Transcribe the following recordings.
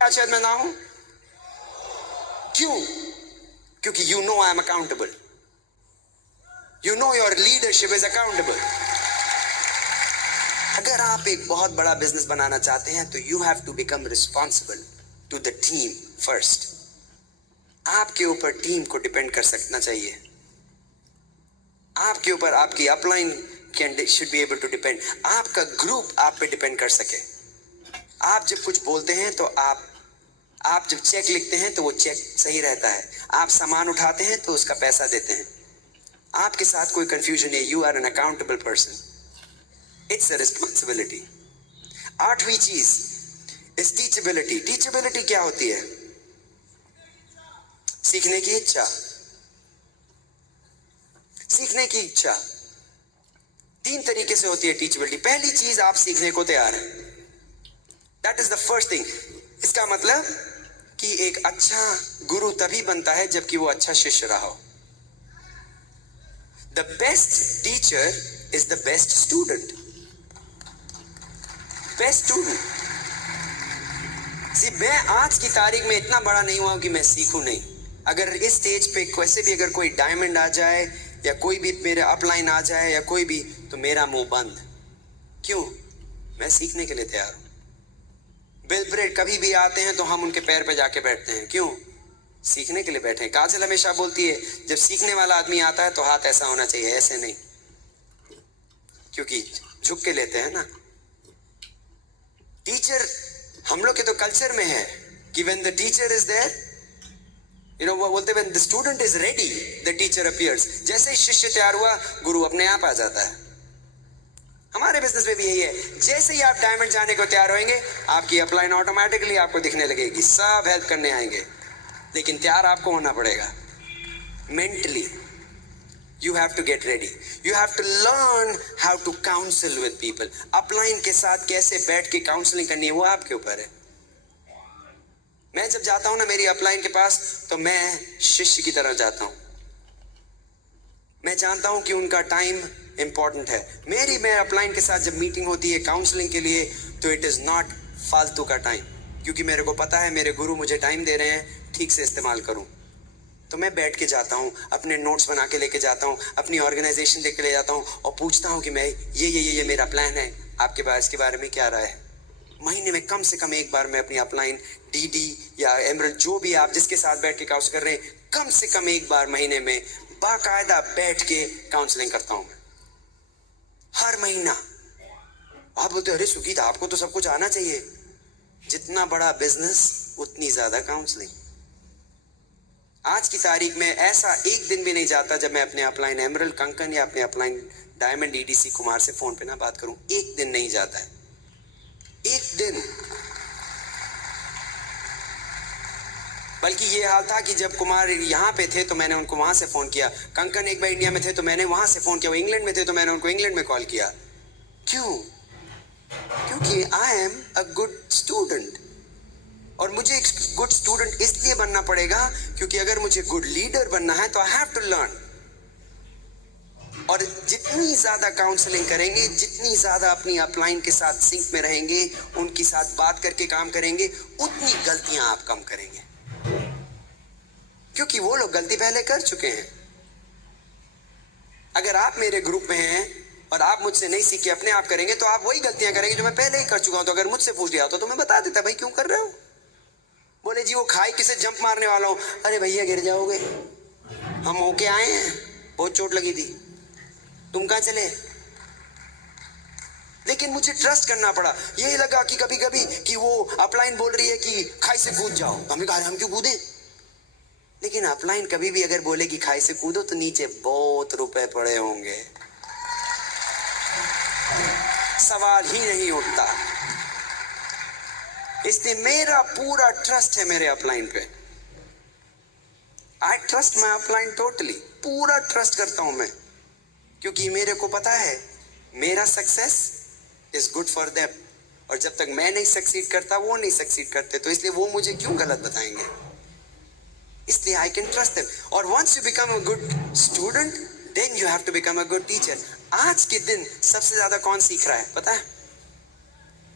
शायद मैं ना हूं। क्यों? क्योंकि you know I am accountable. You know your leadership is accountable. अगर आप एक बहुत बड़ा बिजनेस बनाना चाहते हैं तो you have to become responsible to the team first. आपके ऊपर टीम को डिपेंड कर सकना चाहिए। आपके ऊपर आपकी upline can should be able to depend. आपका ग्रुप आप पे डिपेंड कर सके। आप जब कुछ बोलते हैं तो आप जब चेक लिखते हैं तो वो चेक सही रहता है। आप सामान उठाते हैं तो उसका पैसा देते हैं। आपके साथ कोई कंफ्यूजन है, you are an accountable person. It's a responsibility. आठवीं चीज इज टीचेबिलिटी। टीचेबिलिटी क्या होती है? सीखने की इच्छा। सीखने की इच्छा तीन तरीके से होती है टीचेबिलिटी। पहली चीज, आप सीखने को तैयार हैं। That is the first thing. इसका मतलब कि एक अच्छा गुरु तभी बनता है जबकि वो अच्छा शिष्य रहा हो। The best teacher is the best student. Best student. See, मैं आज की तारीख में इतना बड़ा नहीं हुआ कि मैं सीखूं नहीं। अगर इस स्टेज पे कैसे भी अगर कोई डायमंड आ जाए या कोई भी मेरे अपलाइन आ जाए या कोई भी, तो मेरा मुंह बंद। क्यों? मैं सीखने के लिए तैयार हूं। बिल ब्रेड कभी भी आते हैं तो हम उनके पैर पे जाके बैठते हैं। क्यों? सीखने के लिए बैठे हैं। काजल हमेशा बोलती है जब सीखने वाला आदमी आता है तो हाथ ऐसा होना चाहिए, ऐसे नहीं, क्योंकि झुक के लेते हैं ना। टीचर हम लोग के तो कल्चर में है कि when the teacher is there, you know, वो बोलते हैं when the student is ready the teacher appears. जैसे ही शिष्य तैयार हुआ गुरु अपने आप आ जाता है। हमारे बिजनेस में भी यही है। जैसे ही आप डायमंड जाने को तैयार होंगे आपकी अपलाइन ऑटोमेटिकली आपको दिखने लगेगी, सब हेल्प करने आएंगे। लेकिन तैयार आपको होना पड़ेगा mentally. You have to get ready. You have to learn how to counsel with people. Upline के साथ कैसे बैठ के काउंसलिंग करनी है वो आपके ऊपर है। मैं जब जाता हूं ना मेरी अपलाइन के पास तो मैं शिष्य की तरह जाता हूं। मैं जानता हूं कि उनका टाइम इंपॉर्टेंट है। मैं अपलाइन के साथ जब मीटिंग होती है काउंसलिंग के लिए तो इट इज नॉट फालतू का टाइम, क्योंकि मेरे को पता है मेरे गुरु मुझे टाइम दे रहे हैं, ठीक से इस्तेमाल करूं। तो मैं बैठ के जाता हूं, अपने नोट्स बना के लेके जाता हूं, अपनी ऑर्गेनाइजेशन लेके ले जाता हूं और पूछता हूं कि मैं ये मेरा प्लान है, आपके पास इसके बारे में क्या राय है। महीने में कम से कम एक बार मैं अपनी अपलाइन डीडी या एमरल्ड, जो भी आप जिसके साथ बैठ के काउंसिल कर रहे हैं, कम से कम एक बार महीने में बाकायदा बैठ के काउंसलिंग करता हूं मैं, हर महीना। आप बोलते अरे सुगीत आपको तो सब कुछ आना चाहिए। जितना बड़ा बिजनेस उतनी ज्यादा काउंसलिंग। आज की तारीख में ऐसा एक दिन भी नहीं जाता जब मैं अपने अपलाइन एमरल्ड कंकन या अपने अपलाइन डायमंड ईडीसी कुमार से फोन पे ना बात करूं। एक दिन नहीं जाता है, एक दिन। बल्कि ये हाल था कि जब कुमार यहाँ पे थे तो मैंने उनको वहां से फोन किया, कंकन एक बार इंडिया में थे तो मैंने वहां से फोन किया, वो इंग्लैंड में थे तो मैंने उनको इंग्लैंड में कॉल किया। क्यों? क्योंकि I am a good student. और मुझे एक गुड स्टूडेंट इसलिए बनना पड़ेगा क्योंकि अगर मुझे गुड लीडर बनना है तो आई हैव टू लर्न। और जितनी ज्यादा काउंसलिंग करेंगे, जितनी ज्यादा अपनी अपलाइन के साथ सिंक में रहेंगे, उनके साथ बात करके काम करेंगे, उतनी गलतियां आप कम करेंगे, क्योंकि वो लोग गलती पहले कर चुके हैं। अगर आप मेरे ग्रुप में हैं और आप मुझसे नहीं सीख के अपने आप करेंगे तो आप वही गलतियां करेंगे जो मैं पहले ही कर चुका हूं। तो अगर मुझसे पूछ लिया तो मैं बता देता भाई क्यों कर रहे हो। बोले जी वो खाई किसे जंप मारने वाला हूं। अरे भैया गिर जाओगे, हम होके आए हैं, बहुत चोट लगी थी, तुम कहां चले। लेकिन मुझे ट्रस्ट करना पड़ा। ये लगा कि कभी कभी कि वो अपलाइन बोल रही है कि खाई से कूद जाओ, हमने कहा हम क्यों कूदे। लेकिन अपलाइन कभी भी अगर बोले कि खाई से कूदो तो नीचे बहुत रुपए पड़े होंगे, सवाल ही नहीं उठता। इसलिए मेरा पूरा ट्रस्ट है मेरे अपलाइन पे। I trust my upline totally, पूरा ट्रस्ट करता हूं मैं, क्योंकि मेरे को पता है मेरा success is good for them. और जब तक मैं नहीं सक्सीड करता वो नहीं सक्सीड करते, तो इसलिए वो मुझे क्यों गलत बताएंगे। इसलिए आई कैन ट्रस्ट देम। और once you become a good student then you have to become a good teacher. आज के दिन सबसे ज्यादा कौन सीख रहा है पता है?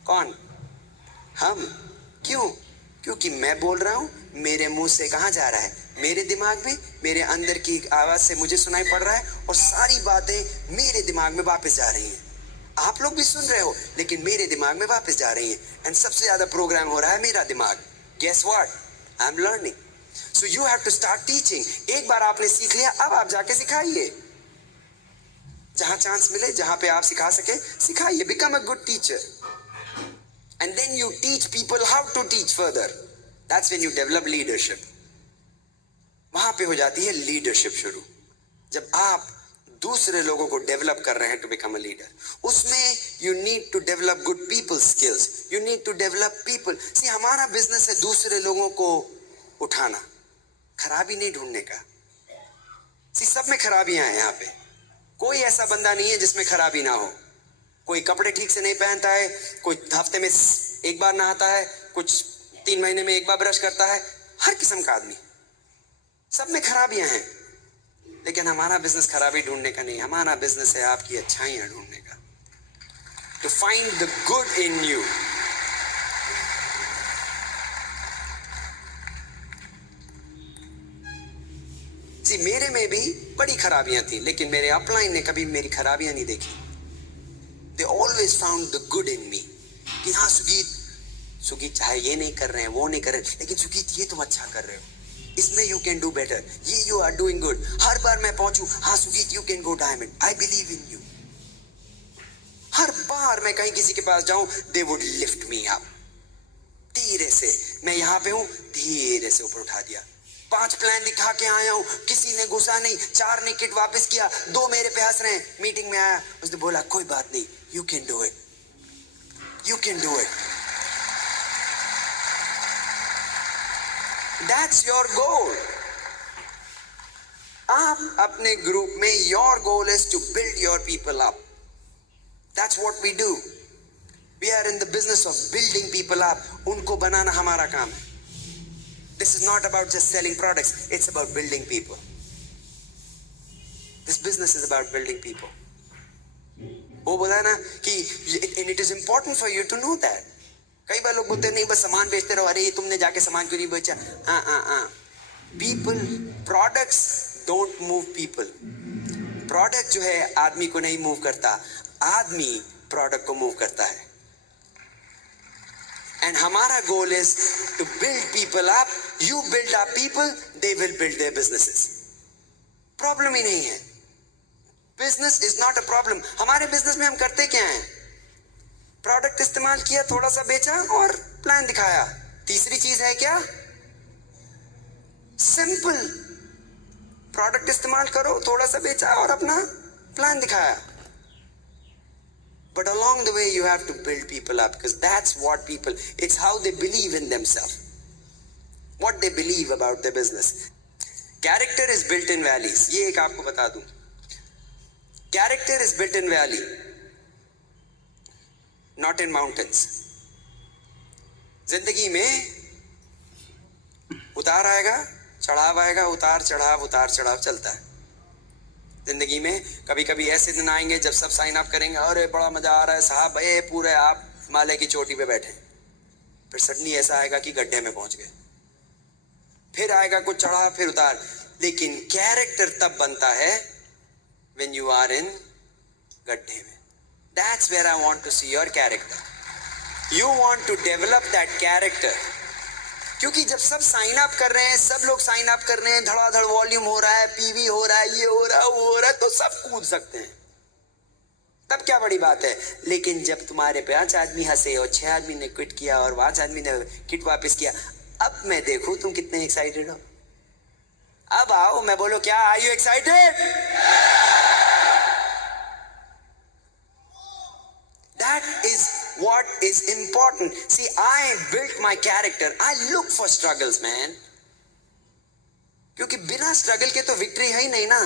कौन? हम। क्यों? क्योंकि मैं बोल रहा हूं, मेरे मुंह से कहां जा रहा है, मेरे दिमाग में, मेरे अंदर की आवाज से मुझे सुनाई पड़ रहा है और सारी बातें मेरे दिमाग में वापस जा रही हैं। आप लोग भी सुन रहे हो लेकिन मेरे दिमाग में वापस जा रही हैं। एंड सबसे ज्यादा प्रोग्राम हो रहा है मेरा दिमाग। Guess what, I am learning. So you have to start teaching. एक बार आपने सीख लिया, अब आप जाके सिखाइए। जहां चांस मिले, जहां पे आप सिखा सके सिखाइए। Become a good teacher and then you teach people how to teach further. That's when you develop leadership. वहां पे हो जाती है लीडरशिप शुरू, जब आप दूसरे लोगों को डेवलप कर रहे हैं टू बिकम अ लीडर। उसमें you need to develop good people skills, you need to develop people. See हमारा बिजनेस है दूसरे लोगों को उठाना, खराबी नहीं ढूंढने का। सी सब में खराबियां हैं यहाँ पे, कोई ऐसा बंदा नहीं है जिसमें खराबी ना हो। कोई कपड़े ठीक से नहीं पहनता है, कोई हफ्ते में एक बार नहाता है, कुछ 3 महीने में एक बार ब्रश करता है। हर किस्म का आदमी, सब में खराबियां हैं। लेकिन हमारा बिजनेस खराबी ढूंढने का नहीं, हमारा बिजनेस है आपकी अच्छाइयां ढूंढने का। To find the good in you. जी मेरे में भी बड़ी खराबियां थी, लेकिन मेरे अपलाइन ने कभी मेरी खराबियां नहीं देखी। They always found the good in me. कि हाँ सुगीत चाहे ये नहीं कर रहे हैं, वो नहीं कर रहे, लेकिन सुगीत ये तुम अच्छा कर रहे हो, इसमें you can do better, ये you are doing good। हर बार मैं पहुंचू, हाँ सुगीत you can go diamond, I believe in you। हर बार मैं कहीं किसी के पास जाऊं, they would lift me up। धीरे से, मैं यहाँ पे हूं, धीरे से ऊपर उठा दिया। 5 प्लान दिखा के आया हूं, किसी ने गुस्सा नहीं, 4 ने किट वापस किया, 2 मेरे पे हंस रहे हैं। मीटिंग में आया, उसने बोला कोई बात नहीं, you can do it, you can do it. That's your goal. आप अपने ग्रुप में, your goal is to build your people up. That's what we do. We are in the business of building people up. उनको बनाना हमारा काम है। This is not about just selling products, it's about building people. This business is about building people. वो बोला ना कि and it is important for you to know that. कई बार लोग बोलते नहीं बस सामान बेचते रहो, अरे ये तुमने जाके सामान क्यों नहीं बेचा। People, products don't move people. Product जो है आदमी को नहीं मूव करता, आदमी प्रोडक्ट को मूव करता है। And हमारा goal is to build people up. You build up people, they will build their businesses. Problem ही नहीं है। Business is not a problem. हमारे business में हम करते क्या हैं? Product इस्तेमाल किया, थोड़ा सा बेचा और प्लान दिखाया। तीसरी चीज है क्या? Simple. Product इस्तेमाल करो, थोड़ा सा बेचा और अपना प्लान दिखाया। But along the way you have to build people up, because that's what people, it's how they believe in themselves, what they believe about their business. Character is built in valleys. ये एक आपको बता दूं, character is built in valley, not in mountains. जिंदगी में उतार आएगा, चढ़ाव आएगा, उतार चढ़ाव चलता है जिंदगी में। कभी कभी ऐसे दिन आएंगे जब सब साइन अप करेंगे, अरे बड़ा मजा आ रहा है साहब, पूरे आप हिमालय की चोटी पे बैठे। फिर सडनली ऐसा आएगा कि गड्ढे में पहुंच गए। फिर आएगा कुछ चढ़ा, फिर उतार। लेकिन कैरेक्टर तब बनता है व्हेन यू आर इन गड्ढे में। That's where I want to see your character. You want to develop that character. क्योंकि जब सब साइन अप कर रहे हैं, सब लोग साइन अप कर रहे हैं, धड़ाधड़ वॉल्यूम हो रहा है, पीवी हो रहा है, ये हो रहा है, वो हो रहा है, तो सब कूद सकते हैं, तब क्या बड़ी बात है। लेकिन जब तुम्हारे 5 आदमी हंसे और 6 आदमी ने क्विट किया और 5 आदमी ने किट वापस किया, अब मैं देखूं तुम कितने एक्साइटेड हो। अब आओ, मैं बोलो क्या, are you excited? That is what is important. See, I built my character. I look for struggles, man. क्योंकि बिना स्ट्रगल के तो विक्ट्री है ही नहीं ना।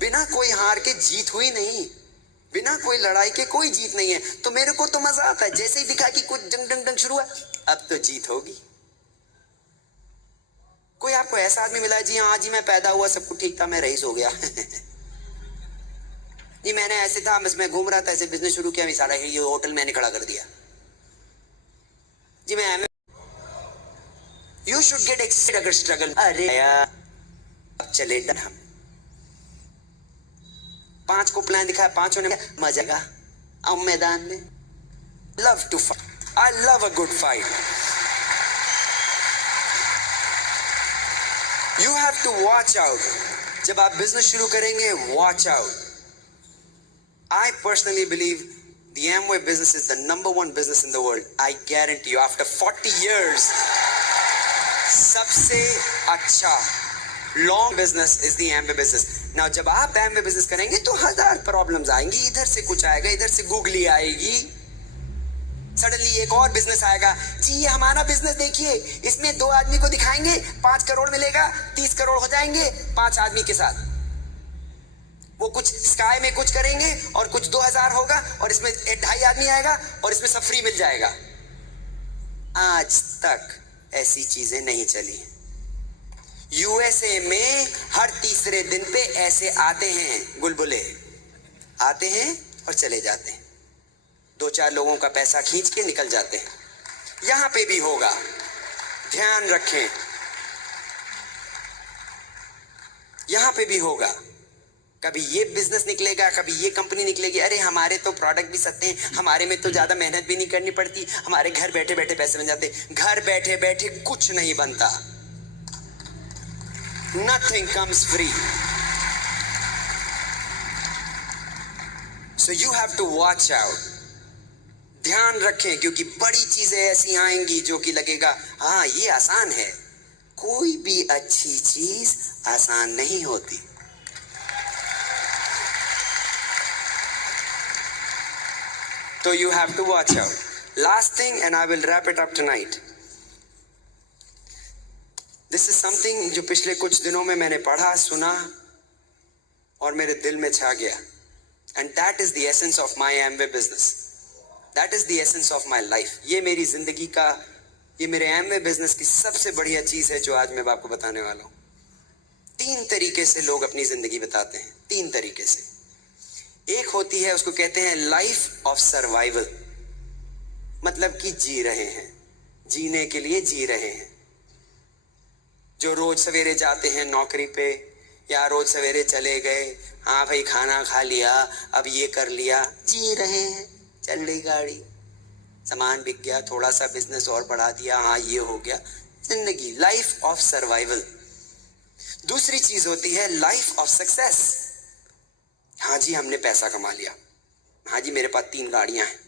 बिना कोई हार के जीत हुई नहीं, बिना कोई लड़ाई के कोई जीत नहीं है। तो मेरे को तो मजा आता है, जैसे ही दिखा कि कुछ जंग डंग डंग शुरू हुआ, अब तो जीत होगी। कोई आपको ऐसा आदमी मिला है, जी हाँ जी मैं पैदा हुआ, सब कुछ ठीक था, मैं रईस हो गया जी मैंने ऐसे था, बस मैं घूम रहा था, ऐसे बिजनेस शुरू किया, सारा ये होटल मैंने खड़ा कर दिया जी। मैं यू शुड गेट एक्साइटेड अगर स्ट्रगल, अरे यार अब चले डन हम 5 को प्लान दिखाया, 5 ने मजा का आओ मैदान में। Love to fight, I love a good fight. You have to watch out. जब आप बिजनेस शुरू करेंगे, watch out. I personally believe the Amway business is the #1 business in the world. I guarantee you, after 40 years, सबसे अच्छा long business is the Amway business. Now, जब आप Amway business करेंगे तो 1000 problems आएंगी, इधर से कुछ आएगा, इधर से गूगली आएगी, सडनली एक और बिजनेस आएगा, जी ये हमारा बिजनेस देखिए, इसमें 2 आदमी को दिखाएंगे 5 करोड़ मिलेगा, 30 करोड़ हो जाएंगे 5 आदमी के साथ। वो कुछ स्काई में कुछ करेंगे और कुछ 2000 होगा और इसमें 2.5 आदमी आएगा और इसमें सब फ्री मिल जाएगा। आज तक ऐसी चीजें नहीं चली। यूएसए में हर तीसरे दिन पे ऐसे आते हैं गुलबुले, आते हैं और चले जाते हैं, 2-4 लोगों का पैसा खींच के निकल जाते हैं। यहां पे भी होगा, ध्यान रखें, यहां पे भी होगा। कभी ये बिजनेस निकलेगा, कभी ये कंपनी निकलेगी, अरे हमारे तो प्रोडक्ट भी सस्ते हैं, हमारे में तो ज्यादा मेहनत भी नहीं करनी पड़ती, हमारे घर बैठे बैठे पैसे बन जाते। घर बैठे बैठे कुछ नहीं बनता, nothing comes free. So you have to watch out. ध्यान रखें, क्योंकि बड़ी चीजें ऐसी आएंगी जो कि लगेगा हाँ ये आसान है। कोई भी अच्छी चीज आसान नहीं होती। So you have to watch out. Last thing, and I will wrap it up tonight. This is something जो पिछले कुछ दिनों में मैंने पढ़ा, सुना और मेरे दिल में छा गया. And that is the essence of my Amway business. That is the essence of my life. ये मेरी जिंदगी का, ये मेरे Amway business की सबसे बढ़िया चीज है जो आज मैं आपको बताने वाला हूँ. 3 तरीके से लोग अपनी जिंदगी बताते हैं, 3 तरीके से. एक होती है, उसको कहते हैं लाइफ ऑफ सर्वाइवल, मतलब कि जी रहे हैं, जीने के लिए जी रहे हैं. जो रोज सवेरे जाते हैं नौकरी पे या रोज सवेरे चले गए, हाँ भाई खाना खा लिया, अब ये कर लिया, जी रहे हैं, चल रही गाड़ी, सामान बिक गया, थोड़ा सा बिजनेस और बढ़ा दिया, हाँ ये हो गया, जिंदगी, लाइफ ऑफ सर्वाइवल. दूसरी चीज होती है लाइफ ऑफ सक्सेस. हाँ जी हमने पैसा कमा लिया, हाँ जी मेरे पास 3 गाड़ियां हैं,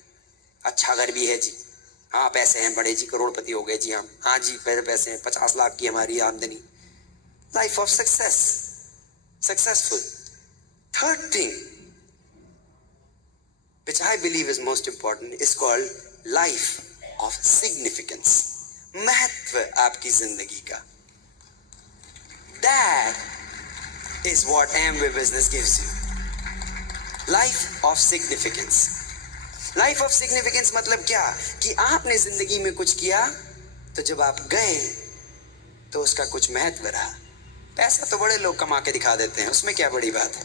अच्छा घर भी है जी, हाँ पैसे हैं बड़े जी, करोड़पति हो गए जी हम, हाँ जी मेरे पैसे हैं, 50 लाख की हमारी आमदनी. Life of success, successful. Third thing which I believe is most important is called life of significance. महत्व आपकी जिंदगी का. That is what Amway business gives you. Life of significance. Life of significance मतलब क्या, कि आपने जिंदगी में कुछ किया तो जब आप गए तो उसका कुछ महत्व रहा. पैसा तो बड़े लोग कमा के दिखा देते हैं, उसमें क्या बड़ी बात है.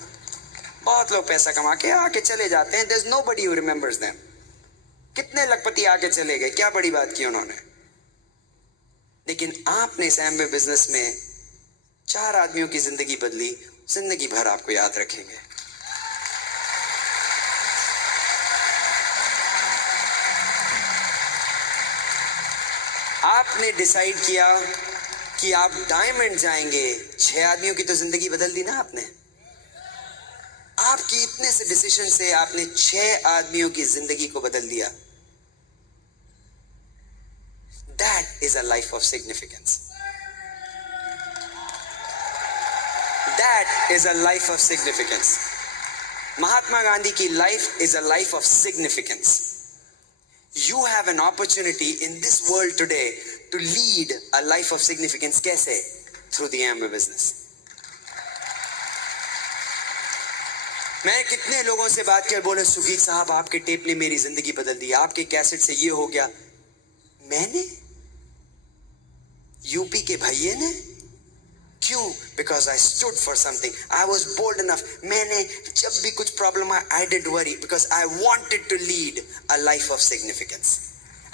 बहुत लोग पैसा कमा के आके चले जाते हैं, there's nobody who remembers them. कितने लखपति आके चले गए, क्या बड़ी बात की उन्होंने. लेकिन आपने इस Amway बिजनेस में 4 आदमियों की जिंदगी बदली, जिंदगी भर आपको याद रखेंगे. आपने डिसाइड किया कि आप डायमंड जाएंगे, 6 आदमियों की तो जिंदगी बदल दी ना आपने. आपकी इतने से डिसीजन से आपने 6 आदमियों की जिंदगी को बदल दिया. That is a life of significance. That is a life of significance. Mahatma Gandhi की life is a life of significance. You have an opportunity in this world today to lead a life of significance. कैसे? Through the Amway business. मैं कितने लोगों से बात कर बोले सुगीत साहब आपके टेप ने मेरी जिंदगी बदल दी, आपके कैसेट से ये हो गया. मैंने, यूपी के भैये ने, क्यों? Because I stood for something. I was bold enough. मैंने जब भी कुछ प्रॉब्लम आया, I didn't worry because I wanted to lead a life of significance.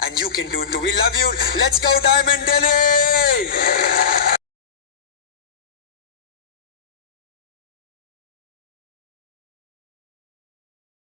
And you can do it too. We love you. Let's go Diamond Delhi.